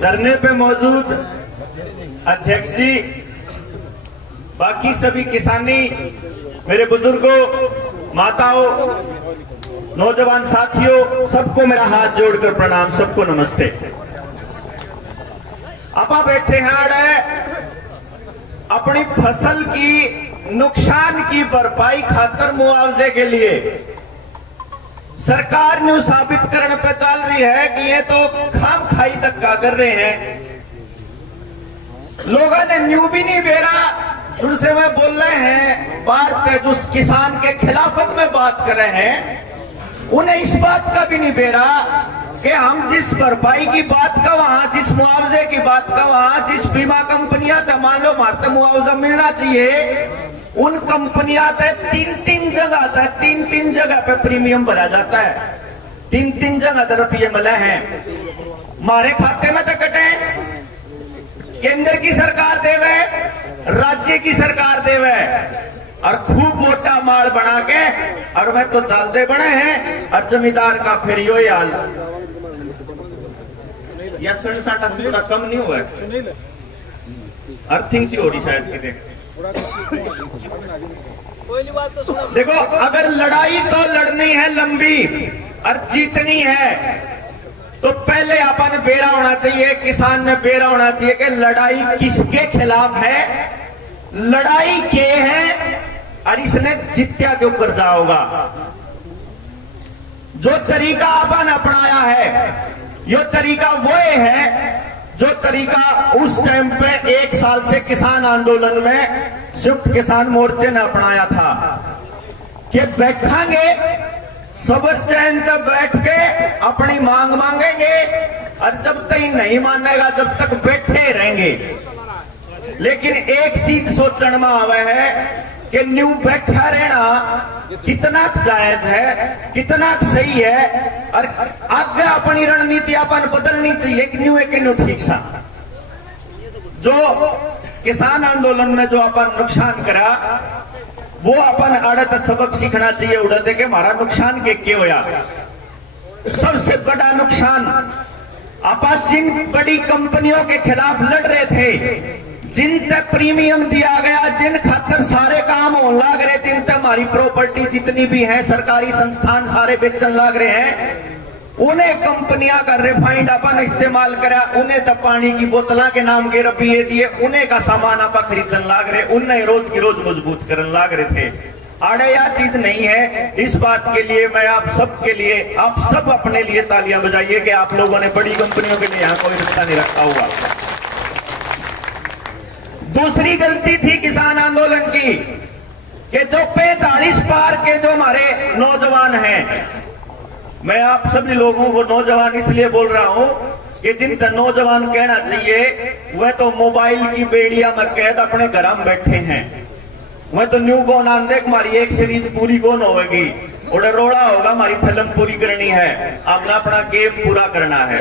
धरने पे मौजूद अध्यक्ष जी, बाकी सभी किसानी, मेरे बुजुर्गों, माताओं, नौजवान साथियों, सबको मेरा हाथ जोड़कर प्रणाम, सबको नमस्ते। आपा बैठे हैं अपनी फसल की नुकसान की भरपाई खातर मुआवजे के लिए सरकार ने साबित करने पे चल रही है कि ये तो खाम खाई धक्का कर रहे हैं। लोगों ने न्यू भी नहीं बेरा, उनसे मैं बोल रहे हैं, भारत जो किसान के खिलाफत में बात कर रहे हैं, उन्हें इस बात का भी नहीं बेरा कि हम जिस भरपाई की बात का वहां, जिस मुआवजे की बात का वहां, जिस बीमा कंपनियां था, मान लो मात्र मुआवजा मिलना चाहिए, उन कंपनियां तक तीन जगह पे प्रीमियम भरा जाता है। तीन जगह रुपये मिले हैं, हमारे खाते में तो कटे, केंद्र की सरकार देवे, राज्य की सरकार देवे, और खूब मोटा माल बना के, और वह तो जालदे बने हैं, और जमींदार का फिर यो हाल। या 67 से थोड़ा कम नहीं हुआ है, अर्थिंग सी हो रही शायद कितने। देखो, अगर लड़ाई तो लड़नी है लंबी और जीतनी है, तो पहले अपन बेरा होना चाहिए, किसान ने बेरा होना चाहिए कि लड़ाई किसके खिलाफ है, लड़ाई के है, और इसने जित्या के ऊपर जाओगा। जो तरीका अपन अपनाया है, यो तरीका वो है जो तरीका उस टाइम पे 1 साल से किसान आंदोलन में संयुक्त किसान मोर्चे ने अपनाया था कि बैठेंगे सबर चैन तक बैठ के अपनी मांग मांगेंगे, और जब तक नहीं मानेगा जब तक बैठे रहेंगे। लेकिन एक चीज सोचने में आवे है कि न्यू बैठा रहना कितना जायज है, कितना सही है, और आगे अपनी रणनीति अपन बदलनी चाहिए कि न्यू ठीक सा। जो किसान आंदोलन में जो अपन नुकसान करा, वो अपन आड़त सबक सीखना चाहिए उड़ते के हमारा नुकसान के क्यों होया। सबसे बड़ा नुकसान आपस जिन बड़ी कंपनियों के खिलाफ लड़ रहे थे, जिन तक प्रीमियम दिया गया, जिन खातर सारे काम होने लग रहे, जिन तक हमारी प्रॉपर्टी जितनी भी है, सरकारी संस्थान सारे बेचन लग रहे हैं, उन्हें कंपनियां का रिफाइंड अपन इस्तेमाल करा, उन्हें तो पानी की बोतला के नाम के रुपये दिए, उन्हें का सामान आप खरीदन लग रहे, उन्हें रोज की रोज मजबूत करने लग रहे थे। आड़े यह चीज नहीं है। इस बात के लिए मैं आप सब के लिए, आप सब अपने लिए तालियां बजाइए कि आप लोगों ने बड़ी कंपनियों के लिए यहाँ कोई रिश्ता नहीं रखा हुआ। दूसरी गलती थी किसान आंदोलन की कि जो 45 पार के जो हमारे नौजवान हैं, मैं आप सभी लोगों को नौजवान इसलिए बोल रहा हूं कि जिन तक नौजवान कहना चाहिए, वह तो मोबाइल की बेड़िया में कैद अपने घर में बैठे हैं। वह तो न्यू कौन आंदे, हमारी एक सीरीज पूरी कौन होगी, उड़े रोड़ा होगा, हमारी फिल्म पूरी करनी है, आपने अपना गेम पूरा करना है।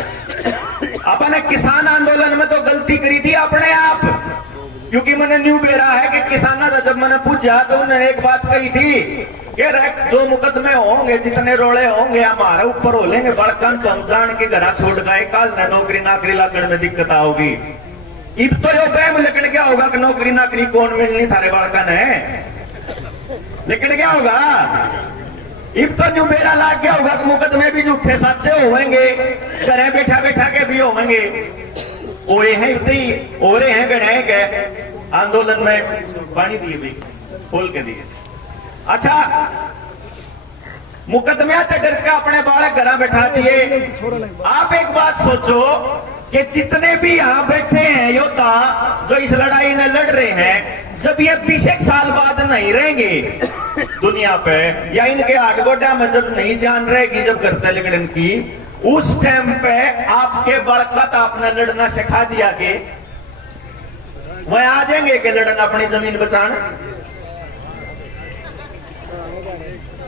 अपने किसान आंदोलन में तो गलती करी थी अपने आप, क्योंकि मैंने न्यू बेरा है कि किसाना था, जब मैंने पूछा तो उन्होंने एक बात कही थी कि जो मुकदमे होंगे, जितने रोड़े होंगे, हमारे ऊपर हो लेंगे, बड़कन तो हम जान के घर छोड़ गए, कल न नौकरी नाकरी लगने में दिक्कत आओगी। इब तो यो बैम लेकिन क्या होगा कि नौकरी नाकरी कौन मिलनी, थारे बड़कन है, लेकिन क्या होगा, इब तो न्यू बेरा लाग गया होगा कि मुकदमे भी झूठे सच्चे होंगे, घरे बैठा बैठा के भी होंगे। ओए हैं इतनी ओरे हैं गणे के आंदोलन में पानी दिए भी खोल के दिए। अच्छा, मुकदमे से डर के अपने बालक घर बैठा दिए। आप एक बात सोचो कि जितने भी यहाँ बैठे हैं योद्धा जो इस लड़ाई में लड़ रहे हैं, जब ये 20 साल बाद नहीं रहेंगे दुनिया पे, या इनके आठ गोड्या में जब नहीं जान रहेगी, जब करते लगन की, उस टाइम पे आपके बड़कत आपने लड़ना सिखा दिया कि वह आ जाएंगे कि लड़ना अपनी जमीन बचाने।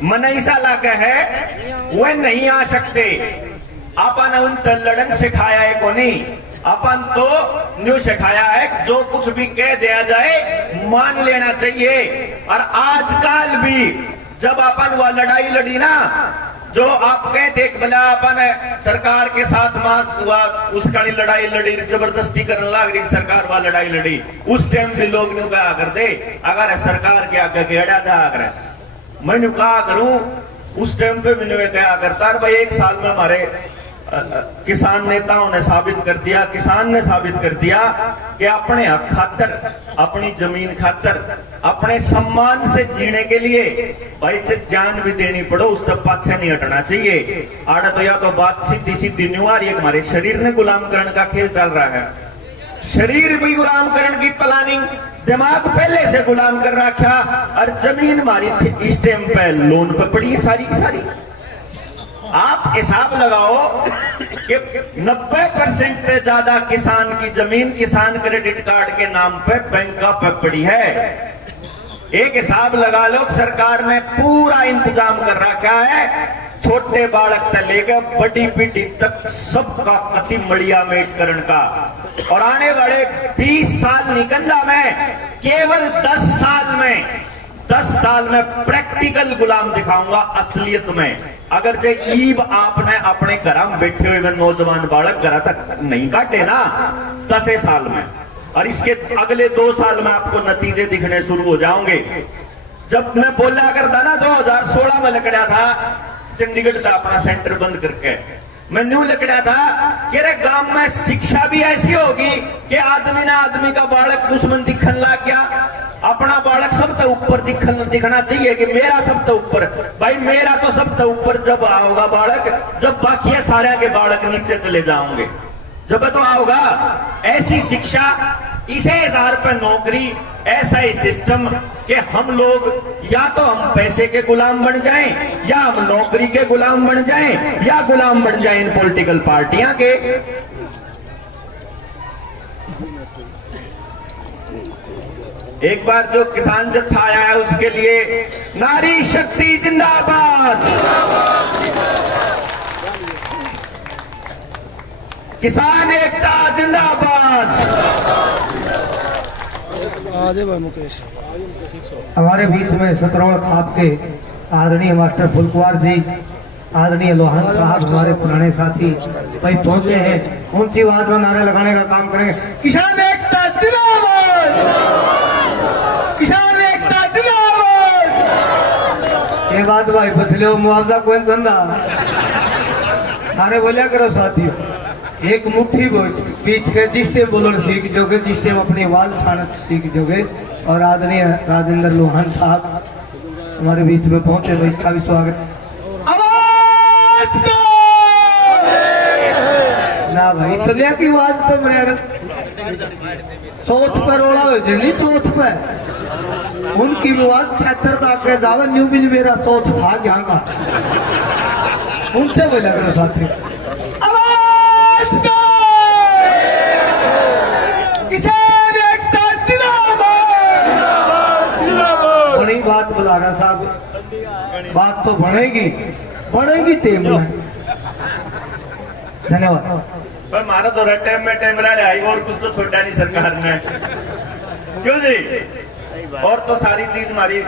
मन ऐसा लगा है वह नहीं आ सकते। अपन उन लड़न सिखाया है को नहीं, अपन तो न्यू सिखाया है जो कुछ भी कह दिया जाए मान लेना चाहिए। और आजकल भी जब अपन वह लड़ाई लड़ी ना, जो आप कहते भला अपन सरकार के साथ मास हुआ उसका लड़ाई लड़ी जबरदस्ती करने लग रही सरकार वाला लड़ाई लड़ी उस टाइम भी लोग न्यू कहा करते अगर सरकार के आगे गेड़ा जा कर मैं कहा करूं उस टाइम पे मैंने क्या करता भाई 1 साल में हमारे किसान नेताओं ने साबित कर दिया किसान ने साबित कर दिया कि अपने हक खातर अपनी जमीन खातर अपने सम्मान से जीने के लिए भाई जान भी देनी पड़ो उस तक पाछे नहीं हटना चाहिए। आड़ा तो या तो बात सीधी सीधी न्यू आ रही है हमारे शरीर ने गुलामकरण का खेल चल रहा है शरीर भी गुलामकरण की प्लानिंग दिमाग पहले से गुलाम कर रखा और जमीन हमारी इस टाइम पे लोन पे पड़ी है सारी की सारी। आप हिसाब लगाओ कि 90% से ज्यादा किसान की जमीन किसान क्रेडिट कार्ड के नाम पे बैंक का पे पड़ी है। एक हिसाब लगा लो सरकार ने पूरा इंतजाम कर रखा है छोटे बालक से लेकर बड़ी पीढ़ी तक सबका कति मड़िया मेटकरण का और आने वाले 20 साल निकंदा में केवल 10 साल में प्रैक्टिकल गुलाम दिखाऊंगा असलियत में। अगर जे ईब आपने अपने घर में बैठे हुए नौजवान बालक घर तक नहीं काटे ना 10 साल में और इसके अगले 2 साल में आपको नतीजे दिखने शुरू हो जाओगे। जब मैं बोला करता ना 2016 में लकड़ा था चंडीगढ़ का अपना सेंटर बंद करके मैं न्यू लकड़ा था कि रे गांव में शिक्षा भी ऐसी होगी कि आदमी ना आदमी का बालक दुश्मन दिखन लग गया अपना बालक सबसे ऊपर दिखना चाहिए कि मेरा सबसे ऊपर भाई मेरा तो सबसे ऊपर जब आओगा बालक जब बाकी सारे के बालक नीचे चले जाओगे जब तो आओगा। ऐसी शिक्षा इसे 1000 रुपए नौकरी ऐसा ही सिस्टम कि हम लोग या तो हम पैसे के गुलाम बन जाएं या हम नौकरी के गुलाम बन जाएं या गुलाम बन जाएं इन पॉलिटिकल पार्टियां के। एक बार जो किसान जत्था आया है उसके लिए नारी शक्ति जिंदाबाद किसान एकता जिंदाबाद। मुकेश हमारे बीच में सतरौल खाप के आदरणीय मास्टर फुलकुआर जी आदरणीय लोहान साहब हमारे पुराने साथी भाई पहुंचे हैं ऊंची आवाज में नारा लगाने का काम करेंगे किसान एकता जिंदाबाद किसान एकता जिंदाबाद। ये बात भाई फसले मुआवजा कोई धंधा सारे बोलिया करो साथियों एक मुट्ठी बीच के जिसटे बोलन सीख जोगे जिसटे अपनी आवाज उठाना सीख जोगे। और आदरणीय राजेंद्र लोहान साहब हमारे बीच में पहुंचे तो इसका भी स्वागत। आवाज ना भाई तो लिया की आवाज तो मेरे चौथ पर रोड़ा हो जाए चौथ पे उनकी आवाज 76 तक के जावे न्यू भी मेरा चौथ था यहाँ का उनसे बोला करो साथी बड़ी बात बुलाना साहब बात तो बढ़ेगी टीम में। धन्यवाद। पर मारा तो टाइम में टाइम रहा है और कुछ तो छोटा नहीं सरकार ने क्यों जी और तो सारी चीज हमारी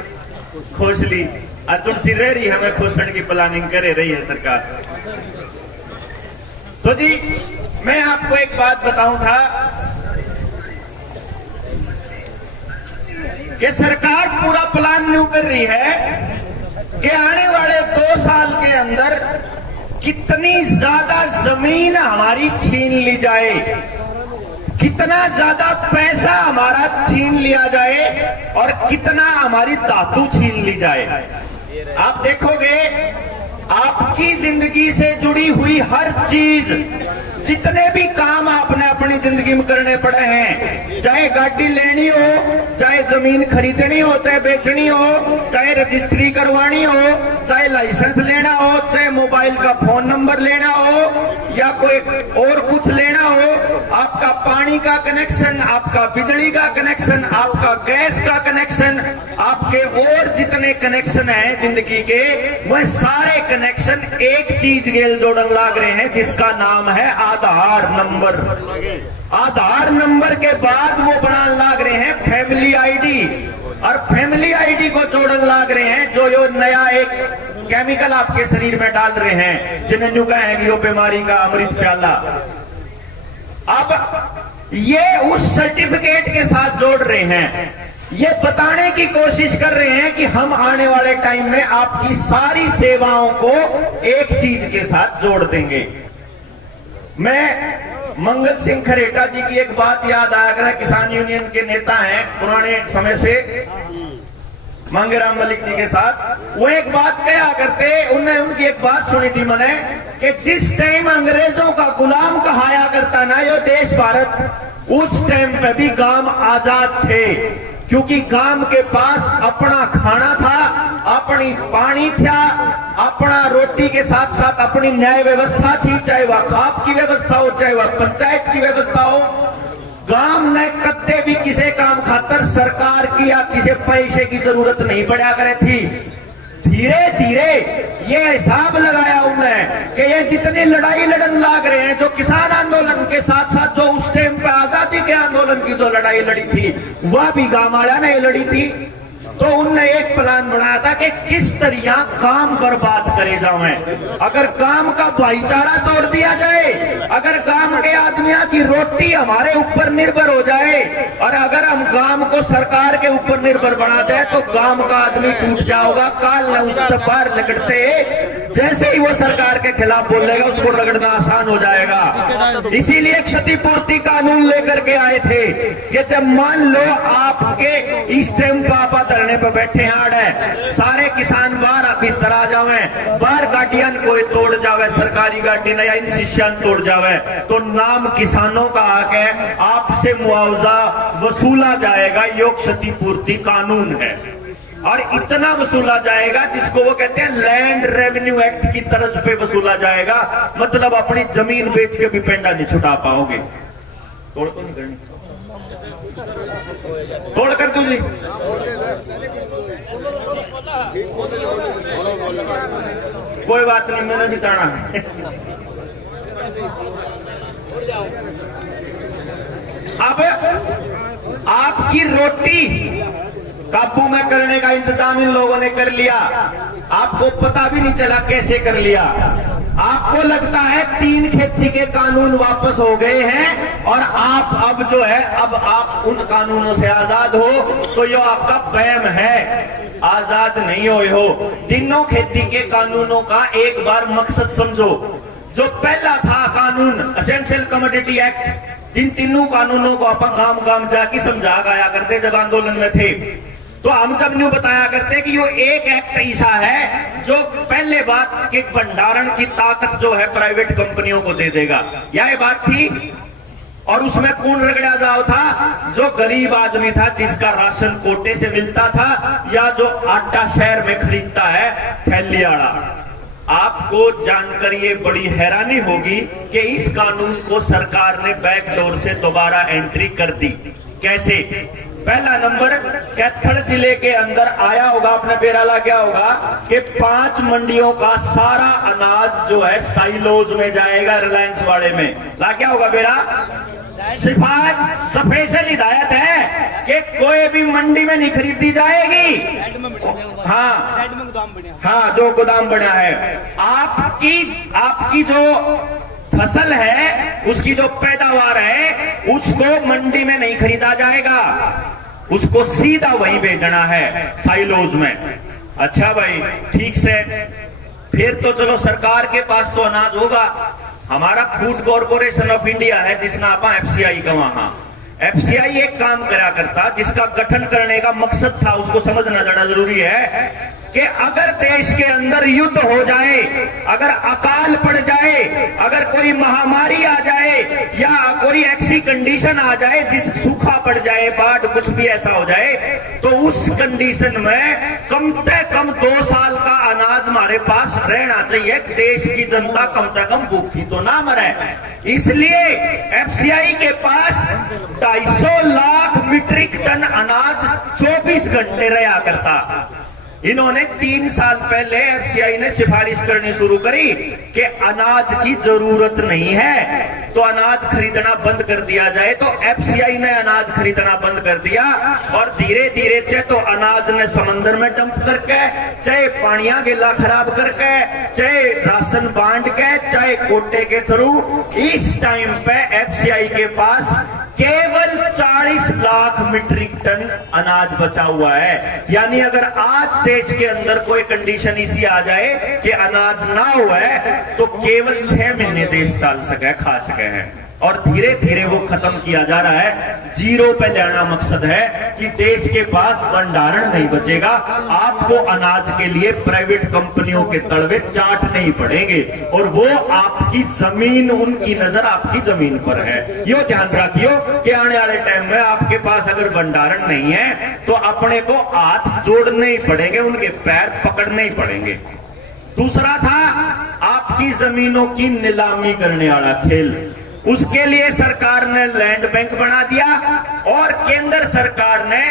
खोजली अर्जुन सिंह रह रही हमें खोजने की प्लानिंग करे रही है सरकार। तो जी मैं आपको एक बात बताऊं था कि सरकार पूरा प्लान न्यू कर रही है कि आने वाले 2 साल के अंदर कितनी ज्यादा जमीन हमारी छीन ली जाए कितना ज्यादा पैसा हमारा छीन लिया जाए और कितना हमारी धातु छीन ली जाए। आप देखोगे आपकी जिंदगी से जुड़ी हुई हर चीज जितने भी काम आपने अपनी जिंदगी में करने पड़े हैं चाहे गाड़ी लेनी हो चाहे जमीन खरीदनी हो चाहे बेचनी हो चाहे रजिस्ट्री करवानी हो चाहे लाइसेंस लेना हो चाहे मोबाइल का फोन नंबर लेना हो या कोई और कुछ लेना हो आपका पानी का कनेक्शन आपका बिजली का कनेक्शन आपका गैस का कनेक्शन आपके और जितने कनेक्शन हैं जिंदगी के वह सारे कनेक्शन एक चीज गेल जोड़न लाग रहे हैं जिसका नाम है आधार नंबर। आधार नंबर के बाद वो बनाने लाग रहे हैं फैमिली आईडी और फैमिली आईडी को जोड़न लाग रहे हैं जो नया एक केमिकल आपके शरीर में डाल रहे हैं जिन्हें न्यू कहें कि यो बीमारी का अमृत प्याला। अब ये उस सर्टिफिकेट के साथ जोड़ रहे हैं, ये बताने की कोशिश कर रहे हैं कि हम आने वाले टाइम में आपकी सारी सेवाओं को एक चीज के साथ जोड़ देंगे। मैं मंगल सिंह खरेटा जी की एक बात याद आया कर, किसान यूनियन के नेता हैं पुराने समय से, मांगेराम मलिक जी के साथ। वो एक बात कहा करते, उनने उनकी एक बात सुनी थी मैंने कि जिस टाइम अंग्रेजों का गुलाम कहाया करता ना यो देश भारत, उस टाइम पे भी गांव आजाद थे, क्योंकि गांव के पास अपना खाना था, अपनी पानी था, अपना रोटी के साथ साथ अपनी न्याय व्यवस्था थी, चाहे वह खाप की व्यवस्था हो, चाहे वह पंचायत की व्यवस्था हो। गांव ने कत्ते भी किसी काम खातर सरकार की या किसी पैसे की जरूरत नहीं पड़ा करे थी। धीरे धीरे ये हिसाब लगाया उन्होंने कि ये जितनी लड़ाई लड़न लाग रहे हैं, जो किसान आंदोलन के साथ साथ जो उस टाइम पे आजादी के आंदोलन की जो लड़ाई लड़ी थी, वह भी गांव वाला ने लड़ी थी। तो उनने एक प्लान बनाया था कि किस तरह काम बर्बाद करे जाए। अगर काम का भाईचारा तोड़ दिया जाए, अगर काम के आदमियों की रोटी हमारे ऊपर निर्भर हो जाए, और अगर हम गांव को सरकार के ऊपर निर्भर बना दें, तो गांव का आदमी टूट जाएगा। काल न उससे बाहर लगड़ते जैसे ही वो सरकार के खिलाफ बोलेगा, उसको रगड़ना आसान हो जाएगा। इसीलिए क्षतिपूर्ति कानून लेकर के आए थे कि जब मान लो आपके इस टाइम पापा धरने पे बैठे हाड़ है, सारे किसान बाहर भीतर आ जावे, बाहर गाड़ियां कोई तोड़ जावे, सरकारी गाड़ी न या इन शिष्यान तोड़ जावे, तो नाम किसानों का आके आपसे मुआवजा वसूला जाएगा। यो क्षतिपूर्ति कानून है, और इतना वसूला जाएगा जिसको वो कहते हैं लैंड रेवेन्यू एक्ट की तर्ज पे वसूला जाएगा। मतलब अपनी जमीन बेच के भी पेंडा नहीं छुटा पाओगे। तोड़ तो नहीं करनी, तोड़ कर दू जी। कोई बात नहीं, मैंने भी जाना है। अब आपकी रोटी काबू में करने का इंतजाम इन लोगों ने कर लिया, आपको पता भी नहीं चला कैसे कर लिया। आपको लगता है 3 खेती के कानून वापस हो गए हैं और आप अब जो है, अब आप उन कानूनों से आजाद हो, तो ये आपका वहम है। आजाद नहीं हुए हो। तीनों खेती के कानूनों का एक बार मकसद समझो। जो पहला था कानून एसेंशियल कमोडिटी एक्ट, इन तीनों कानूनों को अपन गांव गांव जाके समझा गाया करते जब आंदोलन में थे। तो हम जब न्यू बताया करते कि यो एक एक्ट ऐसा है जो पहले बात कि भंडारण की ताकत जो है प्राइवेट कंपनियों को दे देगा, यह बात थी। और उसमें कौन रगड़ा जाओ था? जो गरीब आदमी था, जिसका राशन कोटे से मिलता था, या जो आटा शहर में खरीदता है थैलियाड़ा। आपको जानकर ये बड़ी हैरानी होगी कि इस कानून को सरकार ने बैकडोर से दोबारा एंट्री कर दी। कैसे? पहला नंबर, कैथल जिले के अंदर आया होगा, अपने बेरा ला गया होगा कि 5 मंडियों का सारा अनाज जो है साइलोज में जाएगा, रिलायंस वाले में ला गया होगा बेरा। सिफारिश स्पेशल हिदायत है कि कोई भी मंडी में नहीं खरीदी जाएगी। हाँ, जो गोदाम बना है, आपकी जो फसल है, उसकी जो पैदावार है, उसको मंडी में नहीं खरीदा जाएगा, उसको सीधा वहीं भेजना है साइलोज में। अच्छा भाई, ठीक से, फिर तो चलो सरकार के पास तो अनाज होगा। हमारा फूड कॉर्पोरेशन ऑफ इंडिया है, जिसना आपा FCI का, वहां FCI एक काम करा करता जिसका गठन करने का मकसद था, उसको समझना ज्यादा जरूरी है कि अगर देश के अंदर युद्ध हो जाए, अगर अकाल पड़ जाए, अगर कोई महामारी आ जाए, या कोई ऐसी कंडीशन आ जाए जिस सूखा पड़ जाए, बाढ़, कुछ भी ऐसा हो जाए, तो उस कंडीशन में कम से कम 2 साल का अनाज हमारे पास रहना चाहिए। देश की जनता कम से कम भूखी तो ना मरे। इसलिए FCI के पास 250 लाख मीट्रिक टन अनाज 24 घंटे रहा करता। इन्होंने 3 साल पहले FCI ने सिफारिश करनी शुरू करी कि अनाज की जरूरत नहीं है, तो अनाज खरीदना बंद कर दिया जाए, तो एफसीआई ने अनाज खरीदना बंद कर दिया और धीरे धीरे चाहे तो अनाज ने समंदर में डंप करके, चाहे पानियां गिला खराब करके, चाहे राशन बांट के, चाहे कोटे के थ्रू, इस टाइम पे एफसीआई के पास केवल 40 लाख मीट्रिक टन अनाज बचा हुआ है। यानी अगर आज देश के अंदर कोई कंडीशन इसी आ जाए कि अनाज ना हुआ है तो केवल 6 महीने देश चल सके, खा सके हैं, और धीरे धीरे वो खत्म किया जा रहा है। जीरो पे लाना मकसद है कि देश के पास भंडारण नहीं बचेगा, आपको अनाज के लिए प्राइवेट कंपनियों के तलवे चाटने ही पड़ेंगे, और वो आपकी जमीन, उनकी नजर आपकी जमीन पर है। यो ध्यान रखियो कि आने वाले टाइम में आपके पास अगर भंडारण नहीं है तो अपने को हाथ जोड़ने ही पड़ेंगे, उनके पैर पकड़ने ही पड़ेंगे। दूसरा था आपकी जमीनों की नीलामी करने वाला खेल। उसके लिए सरकार ने लैंड बैंक बना दिया और केंद्र सरकार ने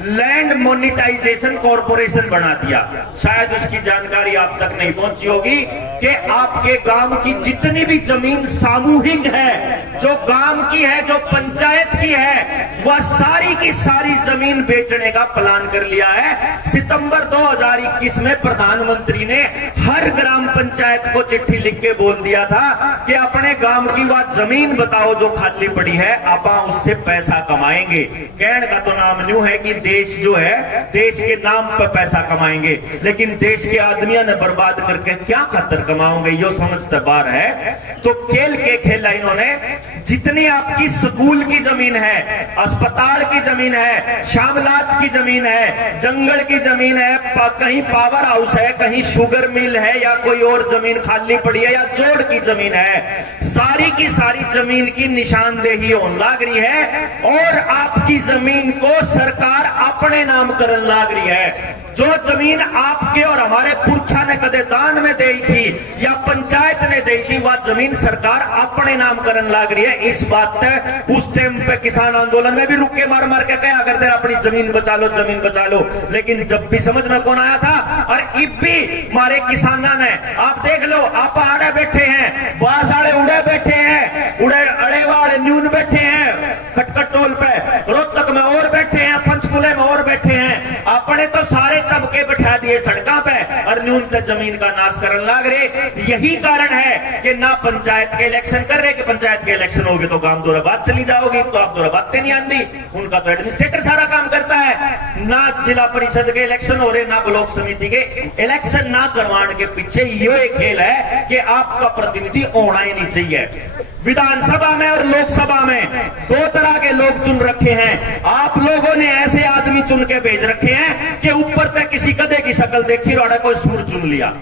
लैंड मोनिटाइजेशन कॉर्पोरेशन बना दिया। शायद उसकी जानकारी आप तक नहीं पहुंची होगी कि आपके गांव की जितनी भी जमीन सामूहिक है, जो गांव की है, जो पंचायत की है, वह सारी की सारी जमीन बेचने का प्लान कर लिया है। सितंबर 2021 में प्रधानमंत्री ने हर ग्राम पंचायत को चिट्ठी लिख के बोल दिया था कि अपने गांव की वह जमीन बताओ जो खाली पड़ी है, आप उससे पैसा कमाएंगे। कहने का तो नाम न्यू है कि देश जो है देश के नाम पर पैसा कमाएंगे, लेकिन देश के आदमियों ने बर्बाद करके क्या खतर कमाओगे, यो समझते बार है। तो खेल के खेला इन्होंने, जितनी आपकी स्कूल की जमीन है, अस्पताल की जमीन है, शामलात की जमीन है, जंगल की जमीन है, कहीं पावर हाउस है, कहीं शुगर मिल है, या कोई और जमीन खाली पड़ी है, या जोड़ की जमीन है, सारी की सारी जमीन की निशानदेही होने लग रही है और आपकी जमीन को सरकार अपने नाम करने लग रही है। जो जमीन आपके और हमारे पुरखा ने कदे दान में दी थी या पंचायत ने दी थी, वह जमीन सरकार अपने नाम करने लग रही है। इस बात पे उस टाइम पे किसान आंदोलन में भी रुक के मार मार के कहा करते अपनी जमीन बचा लो, जमीन बचा लो, लेकिन जब भी समझ में कौन आया था। और इब भी हमारे किसानों ने, आप देख लो, आप आड़े बैठे हैं, बासाड़े उड़े बैठे हैं, उड़े अड़े वाले न्यून बैठे हैं खटखट टोल पे, रोहतक में और बैठे हैं, पंचकुले में और बैठे हैं, अपने तो सारे तबके बैठा दिए सड़कों पे और न्यूनतम जमीन का नाश करने लग रहे। यही कारण है कि ना पंचायत के इलेक्शन कर रहे, कि पंचायत के इलेक्शन हो गए तो गांव दौराबाद चली जाओगी, तो आप दौराबाद नहीं आंदी, उनका तो एडमिनिस्ट्रेटर सारा काम करता है। ना जिला परिषद के इलेक्शन हो रहे, ना ब्लॉक समिति के इलेक्शन ना करवाने के पीछे ये खेल है कि आपका प्रतिनिधि होना ही नहीं चाहिए। विधानसभा में और लोकसभा में दो तरह के लोग चुन रखे हैं। आप लोगों ने ऐसे आदमी चुन के भेज रखे हैं कि ऊपर तक किसी गधे की शक्ल देखी और कोई सूर चुन लिया।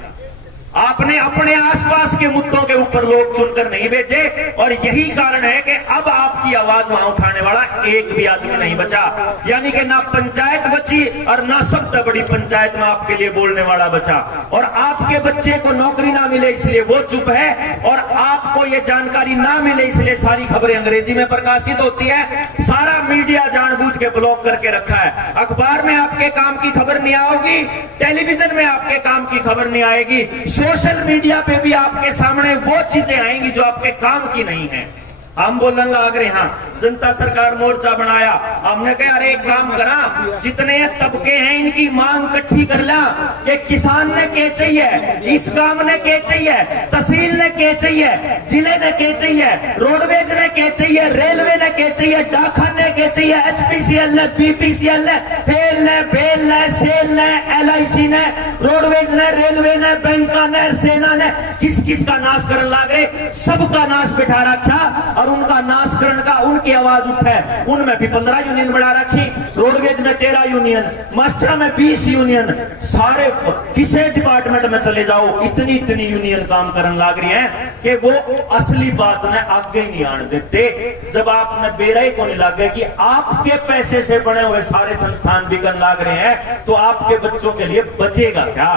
आपने अपने आसपास के मुद्दों के ऊपर लोग चुनकर नहीं भेजे, और यही कारण है कि अब आपकी आवाज वहां उठाने वाला एक भी आदमी नहीं बचा। यानी कि ना पंचायत बची और ना सबसे बड़ी पंचायत में आपके लिए बोलने वाला बचा। और आपके बच्चे को नौकरी ना मिले इसलिए वो चुप है, और आपको ये जानकारी ना मिले इसलिए सारी खबरें अंग्रेजी में प्रकाशित होती है। सारा मीडिया जानबूझ के ब्लॉक करके रखा है। अखबार में आपके काम की खबर नहीं आओगी, टेलीविजन में आपके काम की खबर नहीं आएगी, सोशल मीडिया पे भी आपके सामने वो चीजें आएंगी जो आपके काम की नहीं है। हम बोलने लग रहे हैं, जनता सरकार मोर्चा बनाया, हमने कहा अरे एक काम करा, जितने तबके हैं इनकी मांग इकट्ठी कर ला कि किसान ने क्या चाहिए, इस गांव ने क्या चाहिए, तहसील ने क्या चाहिए, जिले ने क्या चाहिए, रोडवेज ने क्या चाहिए, रेलवे ने क्या चाहिए, डाकखान ने क्या चाहिए, HPCL ने, BPCL ने, हेल ने, बेल ने, सेल ने, LIC ने, रोडवेज ने, रेलवे ने, बैंक ने, सेना ने, किस किस का नाश करने लगे, सबका नाश बिठा रखा। और उनका नाशकरण का उनकी आवाज उठे, उनमें भी 15 यूनियन बढ़ा रखी, रोडवेज में 13 यूनियन, मास्टर में 20 यूनियन, सारे किसी डिपार्टमेंट में चले जाओ इतनी इतनी यूनियन काम करने लग रही हैं कि वो असली बात ने आगे नहीं आने देते। जब आपने बेराई को नहीं लगे कि आपके पैसे से बने हुए सारे संस्थान बिकन लग रहे हैं, तो आपके बच्चों के लिए बचेगा क्या?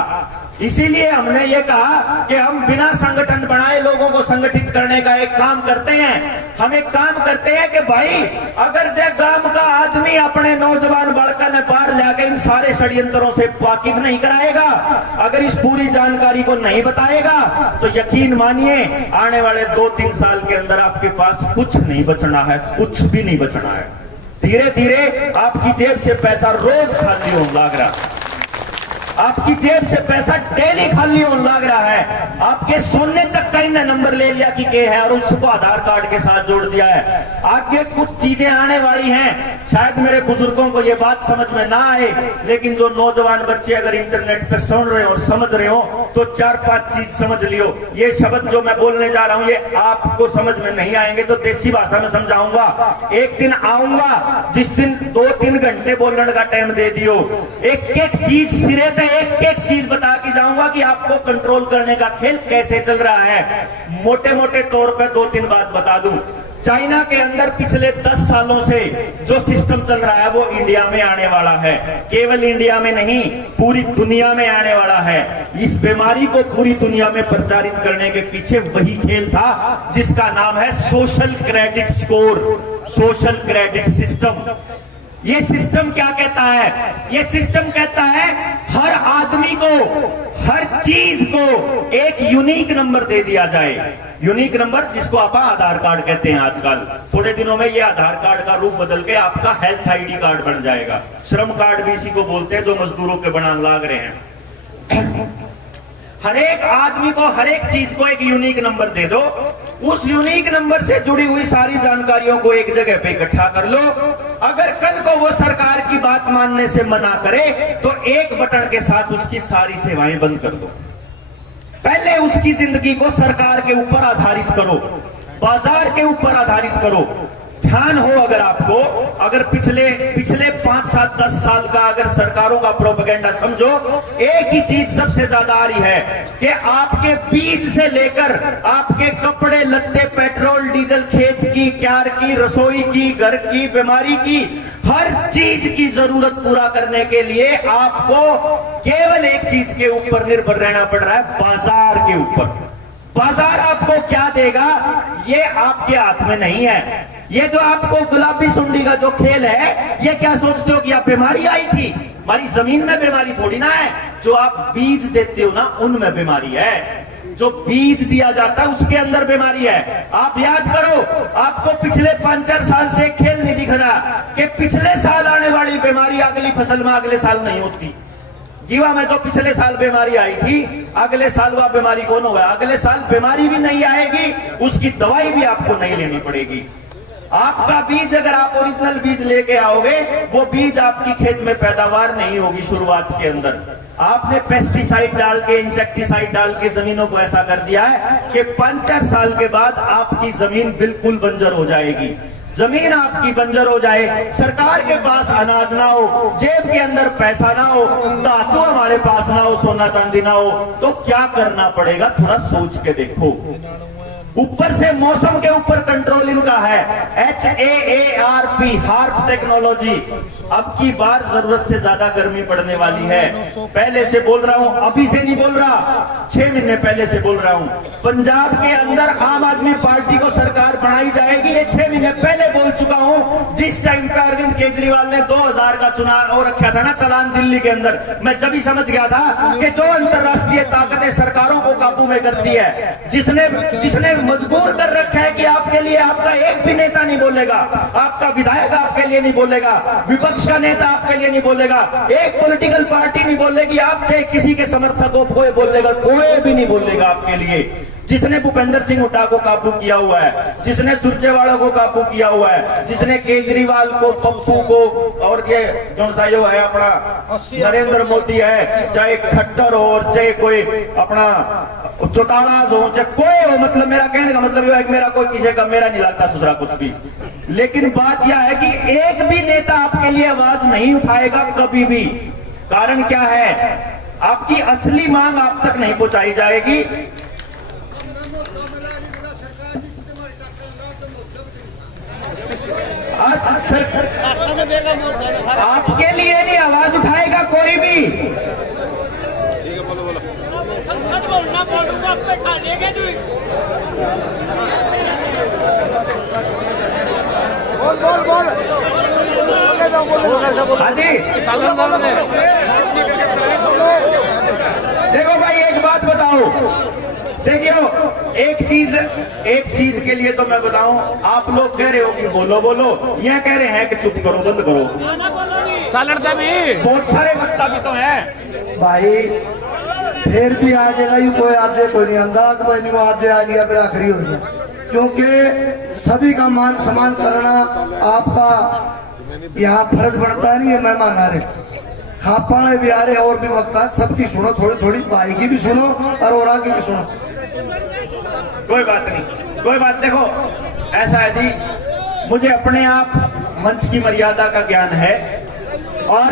इसीलिए हमने ये कहा कि हम बिना संगठन बनाए लोगों को संगठित करने का एक काम करते हैं। हम एक काम करते हैं कि भाई अगर जय गांव का आदमी अपने नौजवान बालका ने बाहर लाके इन सारे षड्यंत्रों से वाकिफ नहीं कराएगा, अगर इस पूरी जानकारी को नहीं बताएगा, तो यकीन मानिए आने वाले 2-3 साल के अंदर आपके पास कुछ नहीं बचना है, कुछ भी नहीं बचना है। धीरे धीरे आपकी जेब से पैसा रोज खाली होने लग रहा, आपकी जेब से पैसा डेली खाली होने लग रहा है। आपके सोने तक का इन्हें नंबर ले लिया कि के है और उसको आधार कार्ड के साथ जोड़ दिया है। आगे कुछ चीजें आने वाली हैं, शायद मेरे बुजुर्गों को ये बात समझ में ना आए, लेकिन जो नौजवान बच्चे अगर इंटरनेट पे सुन रहे हो और समझ रहे हो तो 4-5 चीज समझ लियो। ये शब्द जो मैं बोलने जा रहा हूं ये आपको समझ में नहीं आएंगे तो देसी भाषा में समझाऊंगा। एक दिन आऊंगा जिस दिन 2-3 घंटे बोलने का टाइम दे दियो, एक चीज सिरे पे एक चीज बता के जाऊंगा कि आपको कंट्रोल करने का खेल कैसे चल रहा है। मोटे मोटे तौर पे 2-3 बात बता दूं। चाइना के अंदर पिछले 10 सालों से जो सिस्टम चल रहा है वो इंडिया में आने वाला है। केवल इंडिया में नहीं, पूरी दुनिया में आने वाला है। इस बीमारी को पूरी दुनिया में प्रचारित करने के पीछे वही खेल था जिसका नाम है social credit score, social credit system. ये सिस्टम क्या कहता है? ये सिस्टम कहता है हर आदमी को, हर चीज को एक यूनिक नंबर दे दिया जाए। यूनिक नंबर जिसको आप आधार कार्ड कहते हैं। आजकल थोड़े दिनों में ये आधार कार्ड का रूप बदल के आपका हेल्थ आईडी कार्ड बन जाएगा। श्रम कार्ड भी इसी को बोलते हैं जो मजदूरों के बनाने लाग रहे हैं। हर एक आदमी को हर एक चीज को एक यूनिक नंबर दे दो, उस यूनिक नंबर से जुड़ी हुई सारी जानकारियों को एक जगह पे इकट्ठा कर लो। अगर कल को वो सरकार की बात मानने से मना करे तो एक बटन के साथ उसकी सारी सेवाएं बंद कर दो। पहले उसकी जिंदगी को सरकार के ऊपर आधारित करो, बाजार के ऊपर आधारित करो। ध्यान हो अगर आपको, अगर पिछले 5-7-10 साल का अगर सरकारों का प्रोपेगेंडा समझो, एक ही चीज सबसे ज्यादा आ रही है कि आपके बीज से लेकर आपके कपड़े लत्ते, पेट्रोल डीजल, खेत की, क्यार की, रसोई की, घर की, बीमारी की, हर चीज की जरूरत पूरा करने के लिए आपको केवल एक चीज के ऊपर निर्भर रहना पड़ रहा है, बाजार के ऊपर। बाजार आपको क्या देगा ये आपके हाथ में नहीं है। ये जो आपको गुलाबी सुंडी का जो खेल है, ये क्या सोचते हो कि आप बीमारी आई थी? हमारी जमीन में बीमारी थोड़ी ना है। जो आप बीज देते हो ना उनमें बीमारी है। जो बीज दिया जाता है उसके अंदर बीमारी है। आप याद करो, आपको पिछले 5-4 साल से खेल नहीं दिख रहा कि पिछले साल आने वाली बीमारी अगली फसल में अगले साल नहीं होती। गिवा में जो पिछले साल बीमारी आई थी, अगले साल वह बीमारी कौन होगा? अगले साल बीमारी भी नहीं आएगी, उसकी दवाई भी आपको नहीं लेनी पड़ेगी। आपका बीज अगर आप ओरिजिनल बीज लेके आओगे, वो बीज आपकी खेत में पैदावार नहीं होगी शुरुआत के अंदर। आपने पेस्टिसाइड डाल के, इंसेक्टिसाइड डाल के जमीनों को ऐसा कर दिया है कि 5-4 साल के बाद आपकी जमीन बिल्कुल बंजर हो जाएगी। जमीन आपकी बंजर हो जाए, सरकार के पास अनाज ना हो, जेब के अंदर पैसा ना हो, धातु हमारे पास ना हो, सोना चांदी ना हो, तो क्या करना पड़ेगा? थोड़ा सोच के देखो। ऊपर से मौसम के ऊपर कंट्रोल इनका है, HAARP, हार्प टेक्नोलॉजी। अब की बार जरूरत से ज्यादा गर्मी पड़ने वाली है। पहले से बोल रहा हूं, अभी से नहीं बोल रहा, 6 महीने पहले से बोल रहा हूं। पंजाब के अंदर आम आदमी पार्टी को सरकार बनाई जाएगी, ये 6 महीने पहले बोल चुका हूं। जिस टाइम पे अरविंद केजरीवाल ने 2000 का चुनाव और रखा था ना चालान दिल्ली के अंदर, मैं जब ही समझ गया था कि जो अंतरराष्ट्रीय ताकतें सरकारों को काबू में करती है, जिसने मजबूर कर रखा है कि आपके लिए आपका एक भी नेता नहीं बोलेगा, आपका विधायक आपके लिए नहीं बोलेगा, विपक्ष का नेता आपके लिए नहीं बोलेगा, एक पॉलिटिकल पार्टी नहीं बोलेगी, आप चाहे किसी के समर्थक को कोई बोलेगा, कोई भी नहीं बोलेगा आपके लिए। जिसने भूपेंद्र सिंह हुड्डा को काबू किया हुआ है, जिसने सुरजेवाला को काबू किया हुआ है, जिसने केजरीवाल को, पप्पू को, और ये जो सा जो है अपना नरेंद्र मोदी है, चाहे खट्टर हो और चाहे कोई अपना चौटाला हो, चाहे कोई हो, मतलब मेरा कहने का मतलब यह है कि मेरा कोई किसी का मेरा नहीं लगता सुधरा कुछ भी। लेकिन बात यह है कि एक भी नेता आपके लिए आवाज नहीं उठाएगा कभी भी। कारण क्या है? आपकी असली मांग आप तक नहीं पहुंचाई जाएगी। आपके लिए नहीं आवाज उठाएगा कोई भी। बोलना बोलूंगा, बैठा लेंगे हाँ जी, देखो भाई एक बात बताओ, देखियो एक चीज के लिए तो मैं बताऊं, आप लोग कह रहे हो कि बोलो बोलो, यह कह रहे हैं कि चुप करो बंद करो। बहुत सारे वक्ता भी तो हैं भाई, फिर भी आ जाएगा यू कोई आज कोई नहीं आंदा कि भाई नहीं आज आ गया फिर आखिरी हो गया, क्योंकि सभी का मान सम्मान करना आपका यहाँ फर्ज बनता नहीं है। मेहमान आ रहे, खापाने भी आ रहे और भी वक्ता, सबकी सुनो, थोड़ी थोड़ी भाई की भी सुनो और आगे की सुनो। कोई बात नहीं, कोई बात, देखो ऐसा है जी, मुझे अपने आप मंच की मर्यादा का ज्ञान है, और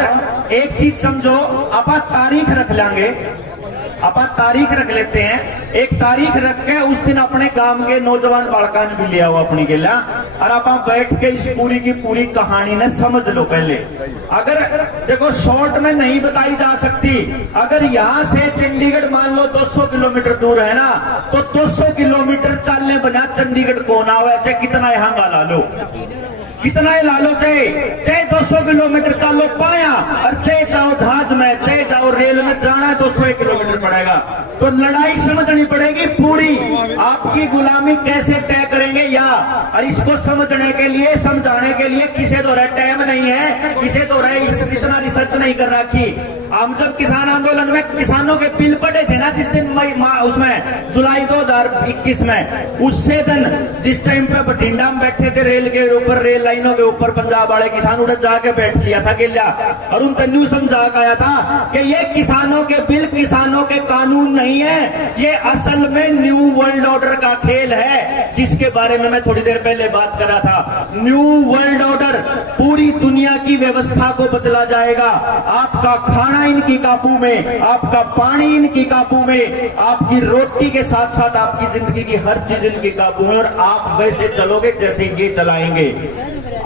एक चीज समझो, आप तारीख रख लेंगे, आप तारीख रख लेते हैं, एक तारीख रख के उस दिन अपने गांव के नौजवान बालकान भी लिया हुआ अपनी गेला, और आप बैठ के इस पूरी की पूरी कहानी ने समझ लो पहले। अगर देखो शॉर्ट में नहीं बताई जा सकती, अगर यहाँ से चंडीगढ़ मान लो 200 किलोमीटर दूर है ना, तो 200 किलोमीटर चलने बना चंडीगढ़ कौन आवे, चाहे कितना यहाँ ला लो, कितना ही लालो, चाहे 200 किलोमीटर चालो पाया, और चाहे जाओ जहाज में, चाहे जाओ रेल में, जाना 200 किलोमीटर पड़ेगा। तो लड़ाई समझनी पड़ेगी पूरी, आपकी गुलामी कैसे तय करेंगे या, और इसको समझने के लिए, समझाने के लिए किसे तो टाइम नहीं है, किसे तो इतना रिसर्च नहीं कर रखी। हम जब किसान आंदोलन में किसानों के बिल पड़े थे ना, जिस दिन उसमें जुलाई 2021 में, उससे दिन जिस टाइम पे बठिंडा में बैठे थे रेल के ऊपर, रेल लाइनों के ऊपर, पंजाब वाले किसान उधर जाके बैठ लिया था गेल्या, और उन तन्नू समझा आया था कि ये किसानों के बिल, किसानों के कानून नहीं है, ये असल में न्यू वर्ल्ड ऑर्डर का खेल है, जिसके बारे में मैं थोड़ी देर पहले बात कर रहा था। न्यू वर्ल्ड ऑर्डर, पूरी दुनिया की व्यवस्था को बदला जाएगा, आपका खाना इनकी काबू में, आपका पानी इनकी काबू में, आपकी रोटी के साथ साथ आपकी जिंदगी की हर चीज इनकी काबू में, और आप वैसे चलोगे जैसे ये चलाएंगे।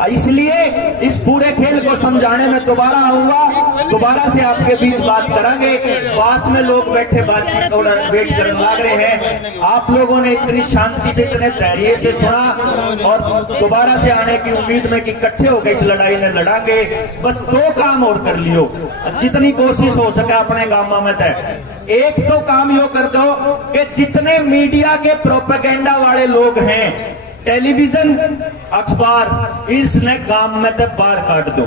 इसलिए इस पूरे खेल को समझाने में दोबारा आऊंगा, दोबारा से आपके बीच बात करेंगे। पास में लोग बैठे बातचीत और वेट करने लग रहे हैं, आप लोगों ने इतनी शांति से, इतने धैर्य से सुना, और दोबारा से आने की उम्मीद में कि इकट्ठे होकर इस लड़ाई में लड़ांगे। बस 2 काम और कर लियो, जितनी कोशिश हो सके अपने गांव में तय। एक तो काम यो कर दो कि जितने मीडिया के प्रोपेगेंडा वाले लोग हैं, टेलीविजन, अखबार, इसने गांव में तो बाहर काट दो।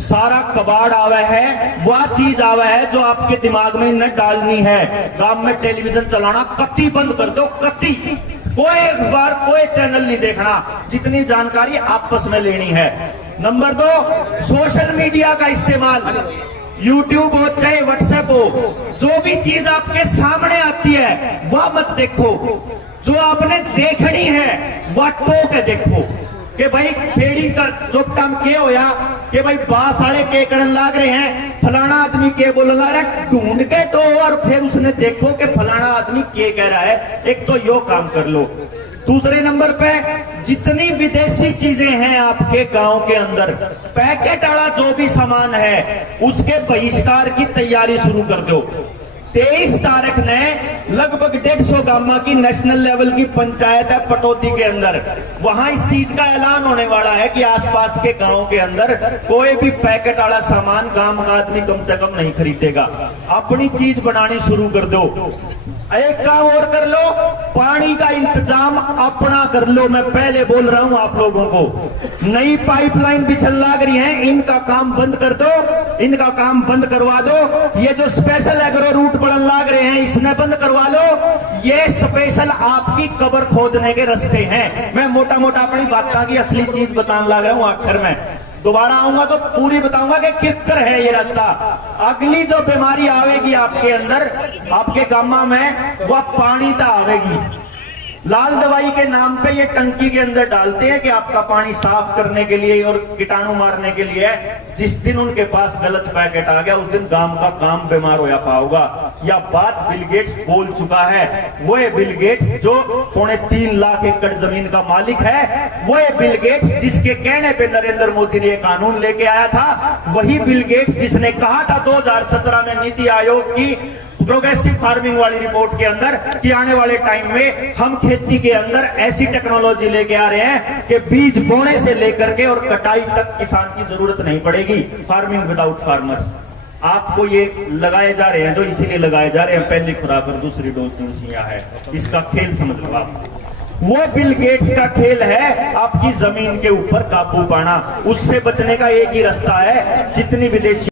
सारा कबाड़ आवा है, वह चीज आवा है जो आपके दिमाग में न डालनी है। गांव में टेलीविजन चलाना कत्ती बंद कर दो, कत्ती। कोई अखबार, कोई चैनल नहीं देखना, जितनी जानकारी आपस में लेनी है। नंबर 2, सोशल मीडिया का इस्तेमाल, यूट्यूब हो चाहे व्हाट्सएप हो, जो भी चीज आपके सामने आती है वह मत देखो, जो आपने देखनी है वह टोक के देखो कि भाई खेड़ी कर जो काम के होया कि भाई बास वाले के करन लाग रहे हैं, फलाना आदमी के बोल रहा है, ढूंढ के तो और फिर उसने देखो कि फलाना आदमी के कह रहा है। एक तो यो काम कर लो। दूसरे नंबर पे, जितनी विदेशी चीजें हैं आपके गांव के अंदर, पैकेट वाला जो भी सामान है, उसके बहिष्कार की तैयारी शुरू कर दो। 23 तारीख ने लगभग 150 गांव की नेशनल लेवल की पंचायत है पटौदी के अंदर, वहां इस चीज का ऐलान होने वाला है कि आसपास के गांव के अंदर कोई भी पैकेट वाला सामान गांव का आदमी कम से कम नहीं खरीदेगा। अपनी चीज बनानी शुरू कर दो। एक काम और कर लो, पानी का इंतजाम अपना कर लो। मैं पहले बोल रहा हूं आप लोगों को, नई पाइपलाइन बिछल लाग रही है, इनका काम बंद कर दो, इनका काम बंद करवा दो। ये जो स्पेशल एग्रो रूट बढ़न लाग रहे हैं, इसने बंद करवा लो। ये स्पेशल आपकी कब्र खोदने के रास्ते हैं। मैं मोटा मोटा अपनी बात की असली चीज बताने लग रहा हूं। आखिर में दोबारा आऊंगा तो पूरी बताऊंगा कि किधर है ये रास्ता। अगली जो बीमारी आवेगी आपके अंदर, आपके गांव में, वह पानी तो आवेगी। लाल दवाई के नाम पे ये टंकी के अंदर डालते हैं कि आपका पानी साफ करने के लिए और कीटाणु मारने के लिए। जिस दिन उनके पास गलत पैकेट आ गया, उस दिन गांव का काम बीमार होया पाओगा। यह बात बिल गेट्स बोल चुका है। वो है बिल गेट्स जो 3.25 लाख एकड़ जमीन का मालिक है। वो है बिल गेट्स जिसके कहने पे नरेंद्र मोदी ने कानून लेके आया था। वही बिल गेट्स जिसने कहा था 2017 में नीति आयोग की प्रोग्रेसिव फार्मिंग वाली रिपोर्ट के अंदर कि आने वाले टाइम में हम खेती के अंदर ऐसी टेक्नोलॉजी लेके आ रहे हैं कि बीज बोने से लेकर के और कटाई तक किसान की जरूरत नहीं पड़ेगी। फार्मिंग विदाउट फार्मर्स आपको ये लगाए जा रहे हैं, जो इसीलिए लगाए जा रहे हैं, पहली खुराक और दूसरी डोज जो है, इसका खेल समझ लो आप। वो बिल गेट्स का खेल है आपकी जमीन के ऊपर काबू पाना। उससे बचने का एक ही रास्ता है, जितनी विदेशी